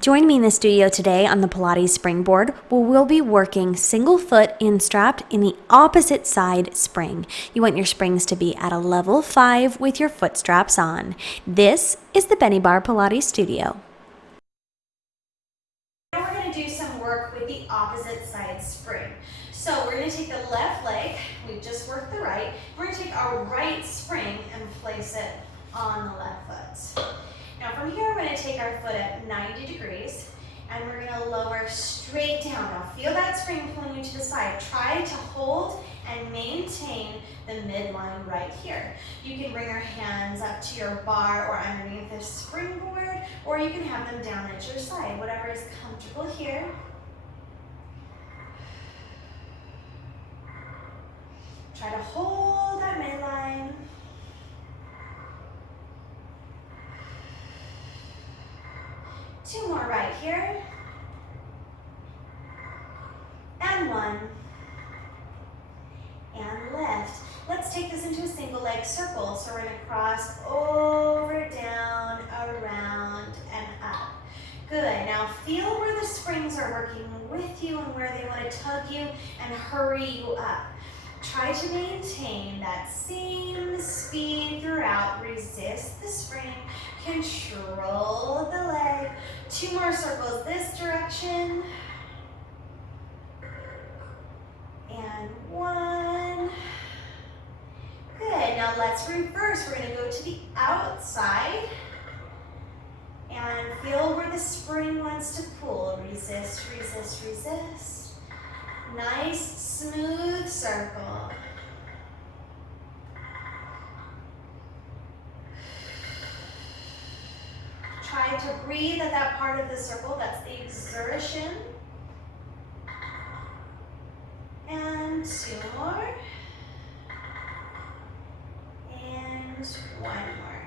Join me in the studio today on the Pilates Springboard, where we'll be working single foot in strapped in the opposite side spring. You want your springs to be at a level 5 with your foot straps on. This is the Benniebarrefitness Pilates studio. Now we're going to do some work with the opposite side spring. So we're going to take the left leg, we've just worked the right, we're going to take our right spring and place it on the left foot. Now from here, we're going to take our foot at 90 degrees and we're going to lower straight down. Now feel that spring pulling you to the side. Try to hold and maintain the midline right here. You can bring your hands up to your bar or underneath the springboard, or you can have them down at your side, whatever is comfortable here. Try to hold that midline. Two more right here. And one. And lift. Let's take this into a single leg circle. So we're going to cross over, down, around, and up. Good. Now feel where the springs are working with you and where they want to tug you and hurry you up. Try to maintain that same speed throughout. Resist the spring. Control the leg. Two more circles this direction. And one. Good. Now let's reverse. We're going to go to the outside and feel where the spring wants to pull. Resist, resist, resist. Nice, smooth circle. Try to breathe at that part of the circle. That's the exertion. And two more. And one more.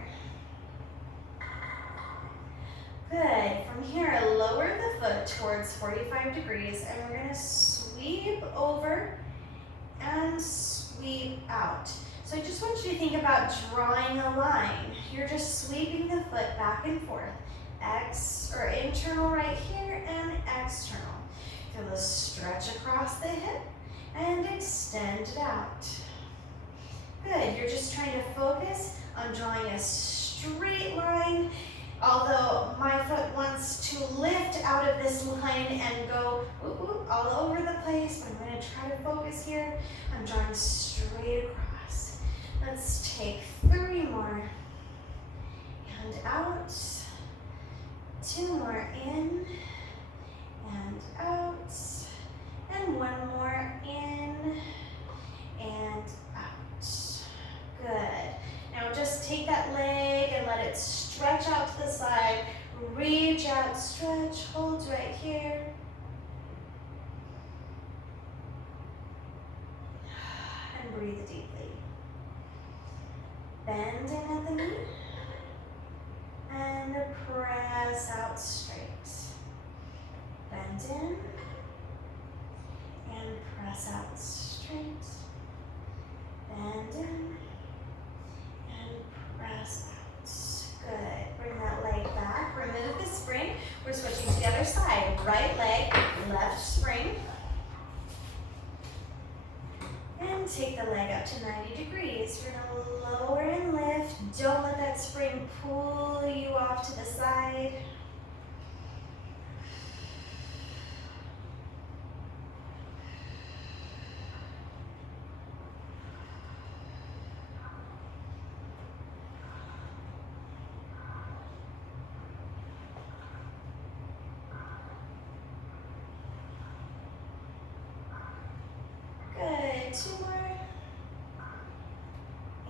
Good. From here, lower the foot towards 45 degrees, and we're going to sweep over and sweep out. So I just want you to think about drawing a line. You're just sweeping the foot back and forth. Internal right here and external. Feel the stretch across the hip and extend it out. Good. You're just trying to focus on drawing a straight line. Although my foot wants to lift out of this line and go all over the place, but I'm going to try to focus here. I'm drawing straight across. Let's take 3 more. And out. 2 more in and out. And 1 more in and out. Good. Now just take that leg and let it stretch out to the side. Reach out, stretch, hold right here. And breathe deeply. Bend in at the knee. And press out straight. Bend in. And press out straight. Bend in. Press out. Good. Bring that leg back. Remove the spring. We're switching to the other side. Right leg, left spring. And take the leg up to 90 degrees. We're going to lower and lift. Don't let that spring pull you off to the side. Good. 2 more.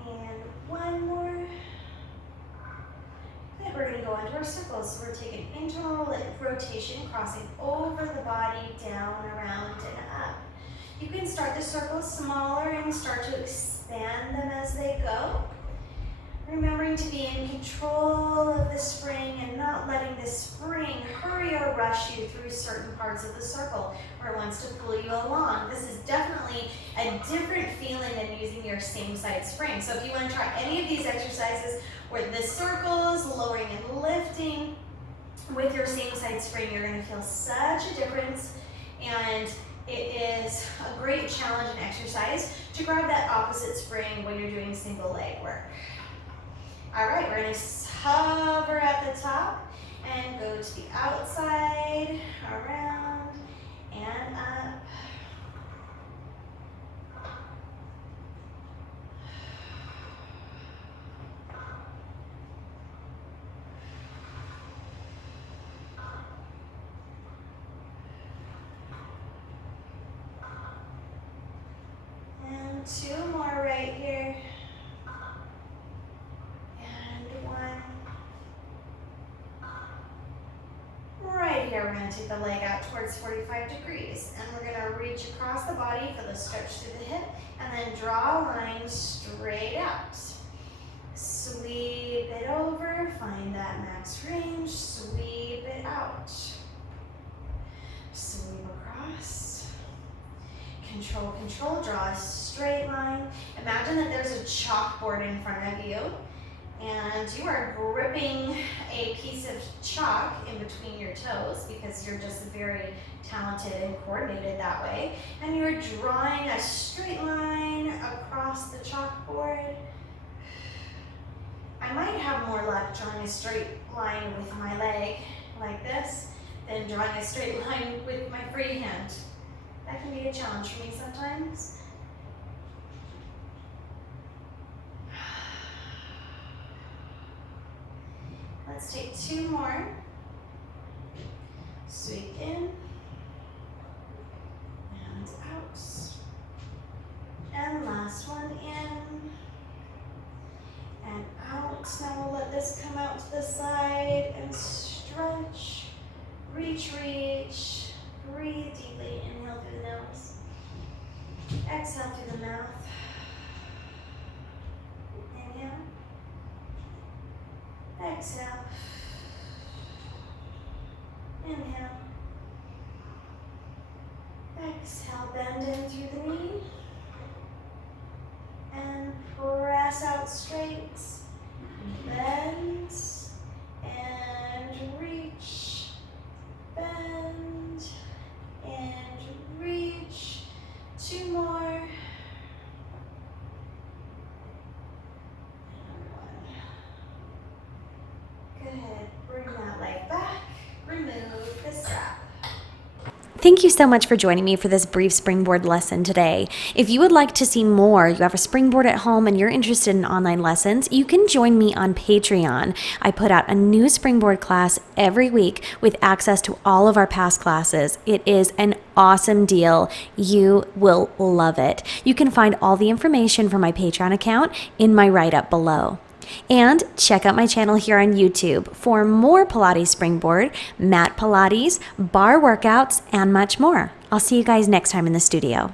And 1 more. Good. We're going to go into our circles. So we're taking internal rotation, crossing over the body, down, around, and up. You can start the circles smaller and start to expand them as they go. Remembering to be in control of the spring and not letting the spring hurry or rush you through certain parts of the circle where it wants to pull you along. This is definitely a different feeling than using your same side spring. So if you want to try any of these exercises where the circles, lowering and lifting, with your same side spring, you're gonna feel such a difference, and it is a great challenge and exercise to grab that opposite spring when you're doing single leg work. All right, we're gonna hover at the top and go to the outside, around, and up. And 2 more right here. And 1. Right here, we're going to take the leg out towards 45 degrees. And we're going to reach across the body for the stretch through the hip. And then draw a line straight out. Sweep it over, find that max range, sweep it out. Sweep across. Control, control, draw a straight line. Imagine that there's a chalkboard in front of you and you are gripping a piece of chalk in between your toes because you're just very talented and coordinated that way. And you're drawing a straight line across the chalkboard. I might have more luck drawing a straight line with my leg like this than drawing a straight line with my free hand. That can be a challenge for me sometimes. Let's take 2 more. Sweep in and out. And last one in and out. Now we'll let this come out to the side and stretch. Reach, reach. Breathe deeply. Inhale through the nose. Exhale through the mouth. Inhale. Exhale. Inhale. Exhale. Bend in through the knee. And press out straight. Bend. And reach. Bend. And reach. 2 more. And 1. Good. Bring that leg back. Remove the strap. Thank you so much for joining me for this brief springboard lesson today. If you would like to see more, you have a springboard at home and you're interested in online lessons, you can join me on Patreon. I put out a new springboard class every week with access to all of our past classes. It is an awesome deal. You will love it. You can find all the information for my Patreon account in my write-up below. And check out my channel here on YouTube for more Pilates Springboard, Mat Pilates, barre workouts, and much more. I'll see you guys next time in the studio.